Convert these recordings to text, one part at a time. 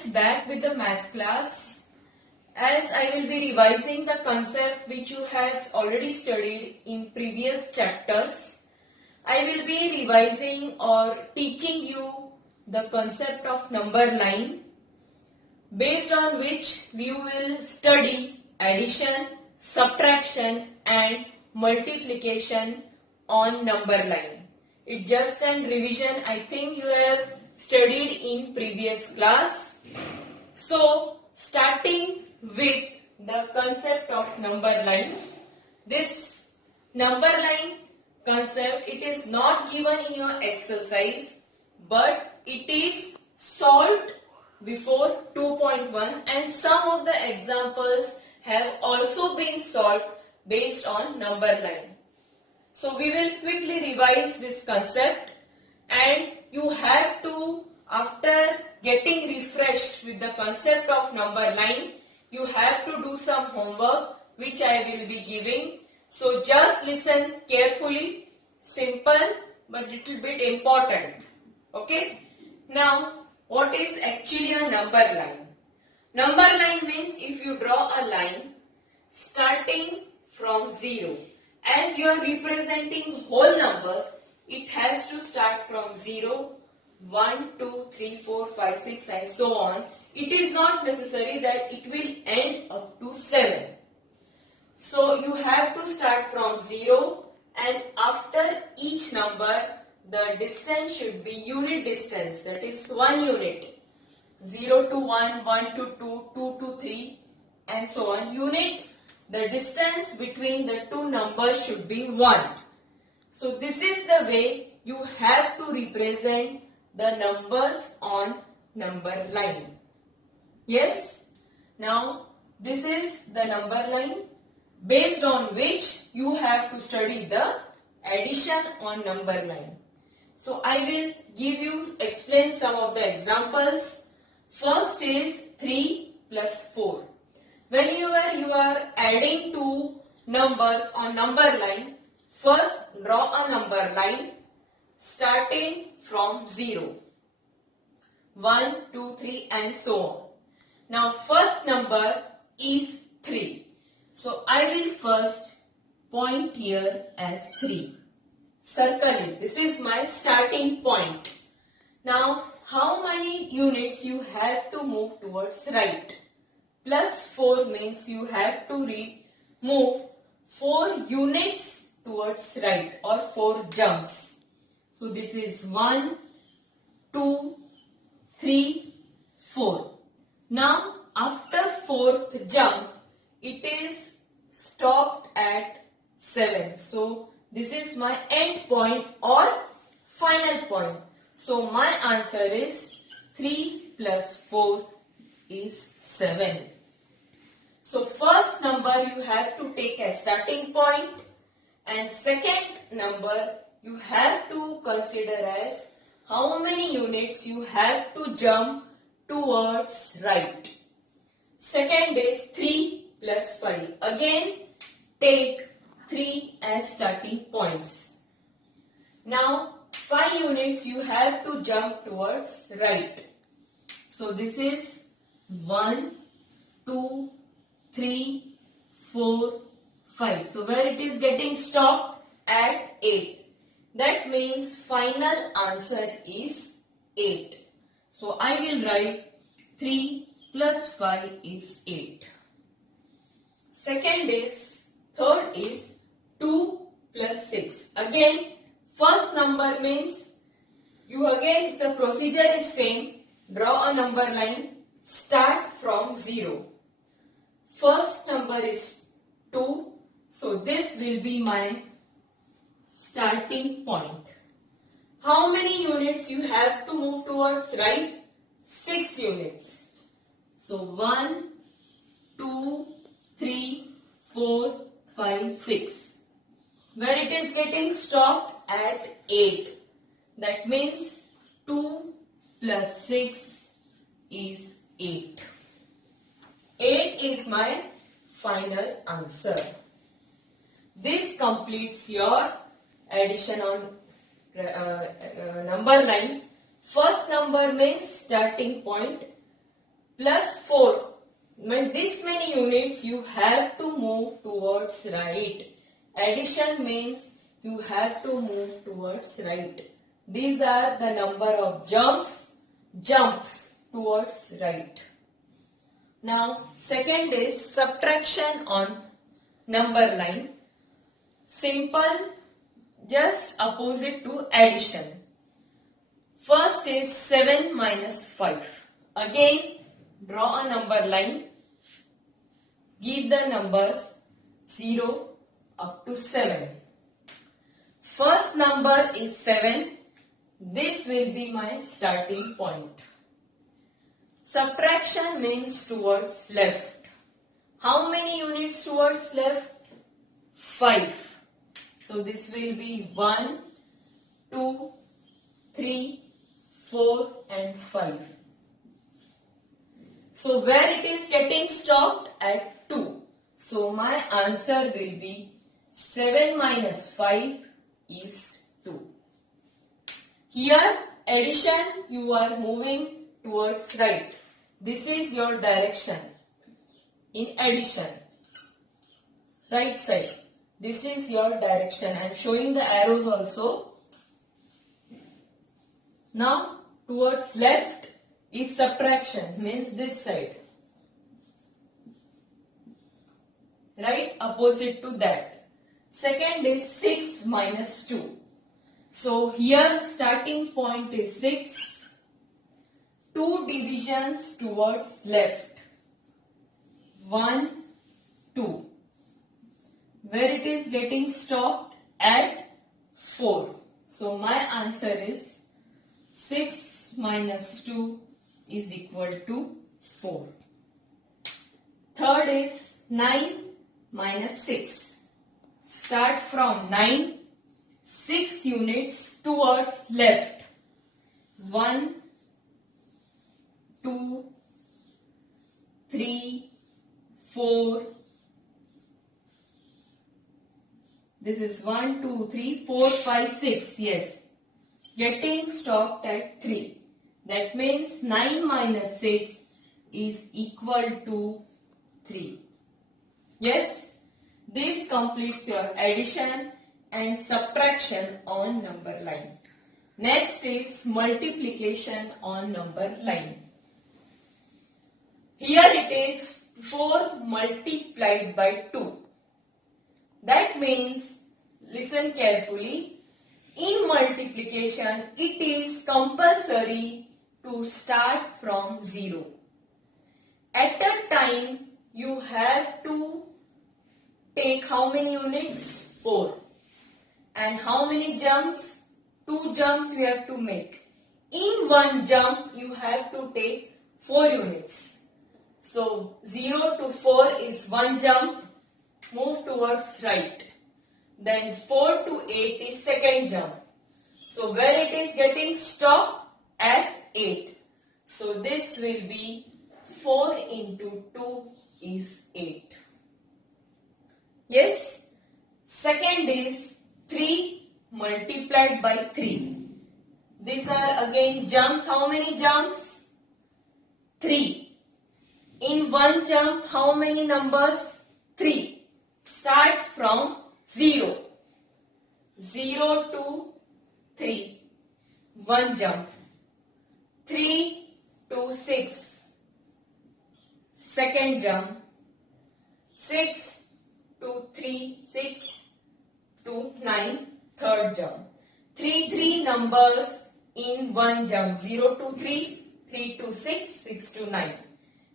students, back with the maths class. As I will be revising the concept which you have already studied in previous chapters, I will be revising or teaching you the concept of number line, based on which we will study addition, subtraction and multiplication on number line. It's just an revision. I think you have studied in previous class. So, starting with the concept of number line. This number line concept, it is not given in your exercise, but it is solved before 2.1, and some of the examples have also been solved based on number line. So we will quickly revise this concept, and you have to, after getting refreshed with the concept of number line, you have to do some homework which I will be giving. So just listen carefully, simple but little bit important. Okay. Now what is actually a number line? Number line means if you draw a line starting from 0. As you are representing whole numbers, it has to start from 0, 1, 2, 3, 4, 5, 6 and so on. It is not necessary that it will end up to 7. So you have to start from 0, and after each number the distance should be unit distance, that is 1 unit. 0 to 1, 1 to 2, 2 to 3 and so on. Unit, the distance between the two numbers should be 1. So this is the way you have to represent the numbers on number line. Yes? Now this is the number line based on which you have to study the addition on number line. So I will explain some of the examples. First is 3 plus 4. Whenever you are adding two numbers on number line, first draw a number line starting from 0. 1, 2, 3 and so on. Now first number is 3. So I will first point here as 3. Circle it. This is my starting point. Now how many units you have to move towards right? Plus 4 means you have to move 4 units towards right, or 4 jumps. So this is 1, 2, 3, 4. Now after 4th jump, it is stopped at 7. So this is my end point or final point. So my answer is 3 plus 4 is 7. So first number you have to take as starting point, and second number you have to consider as how many units you have to jump towards right. Second is 3 plus 5. Again take 3 as starting points. Now 5 units you have to jump towards right. So this is 1, 2, 3, 4, 5. So where it is getting stopped? At 8. That means final answer is 8. So I will write 3 plus 5 is 8. Third is 2 plus 6. Again, first number means the procedure is same. Draw a number line, start from 0. First number is 2. So this will be my starting point. How many units you have to move towards right? 6 units. So 1, 2, 3, 4, 5, 6. Where it is getting stopped? At 8. That means 2 plus 6 is 8. 8 is my final answer. This completes your addition on number line. First number means starting point. plus 4. When this many units you have to move towards right. Addition means you have to move towards right. These are the number of jumps towards right. Now second is subtraction on number line. Simple, just opposite to addition. First is 7 minus 5. Again draw a number line. Give the numbers 0 up to 7. First number is 7. This will be my starting point. Subtraction means towards left. How many units towards left? 5. So this will be 1, 2, 3, 4 and 5. So where it is getting stopped? At 2. So my answer will be 7 minus 5 is 2. Here addition, you are moving towards right. This is your direction in addition. Right side. This is your direction. I am showing the arrows also. Now towards left is subtraction, means this side. Right, opposite to that. Second is 6 minus 2. So here starting point is 6. 2 divisions towards left. 1, 2. Where it is getting stopped? At 4. So my answer is 6 minus 2 is equal to 4. Third is 9 minus 6. Start from 9. 6 units towards left. 1, 2, 3, 4. This is 1, 2, 3, 4, 5, 6. Yes. Getting stopped at 3. That means 9 minus 6 is equal to 3. Yes. This completes your addition and subtraction on number line. Next is multiplication on number line. Here it is 4 multiplied by 2. That means, listen carefully, in multiplication it is compulsory to start from 0. At a time you have to take how many units? 4. And how many jumps? 2 jumps you have to make. In one jump you have to take 4 units. So 0 to 4 is one jump. Move towards right. Then 4 to 8 is second jump. So where it is getting stopped? At 8. So this will be 4 into 2 is 8. Yes. Second is 3 multiplied by 3. These are again jumps. How many jumps? 3. In one jump, how many numbers? 3. Start from 0. 0 to 3. One jump. 3 to 6. Second jump. 6 to 3. 6 to 9. Third jump. 3 numbers in one jump. 0 to 3. 3 to 6. 6 to 9.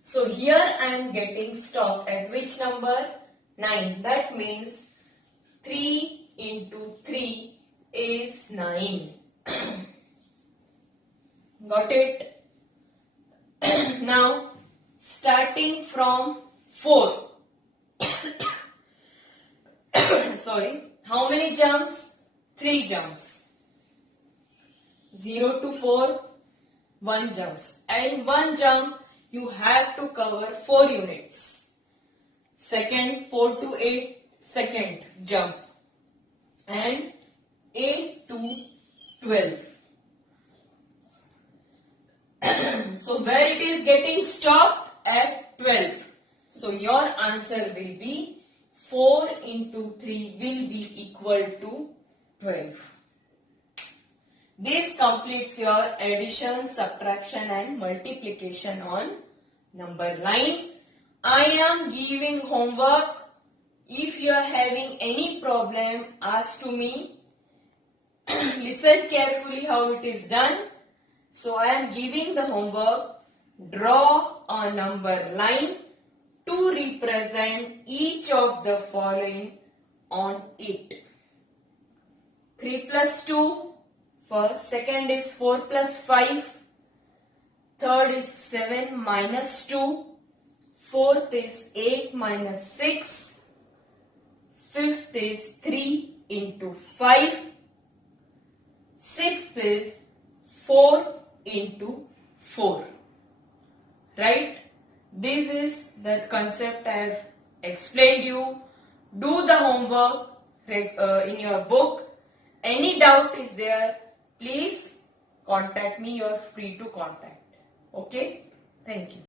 So here I am getting stopped at which number? 9. That means 3 into 3 is 9. Got it? Now starting from 4. Sorry. How many jumps? 3 jumps. 0 to 4, 1 jumps. And one jump you have to cover 4 units. Second, 4 to 8, second jump. And 8 to 12. So where it is getting stopped? at 12. So your answer will be 4 into 3 will be equal to 12. This completes your addition, subtraction and multiplication on number line. I am giving homework. If you are having any problem, ask to me. Listen carefully how it is done. So I am giving the homework. Draw a number line to represent each of the following on it. 3 plus 2. First, second is 4 plus 5. Third is 7 minus 2. Fourth is 8 minus 6. Fifth is 3 into 5. Sixth is 4 into 4. Right? This is the concept I have explained you. Do the homework in your book. Any doubt is there, please contact me. You are free to contact. Okay? Thank you.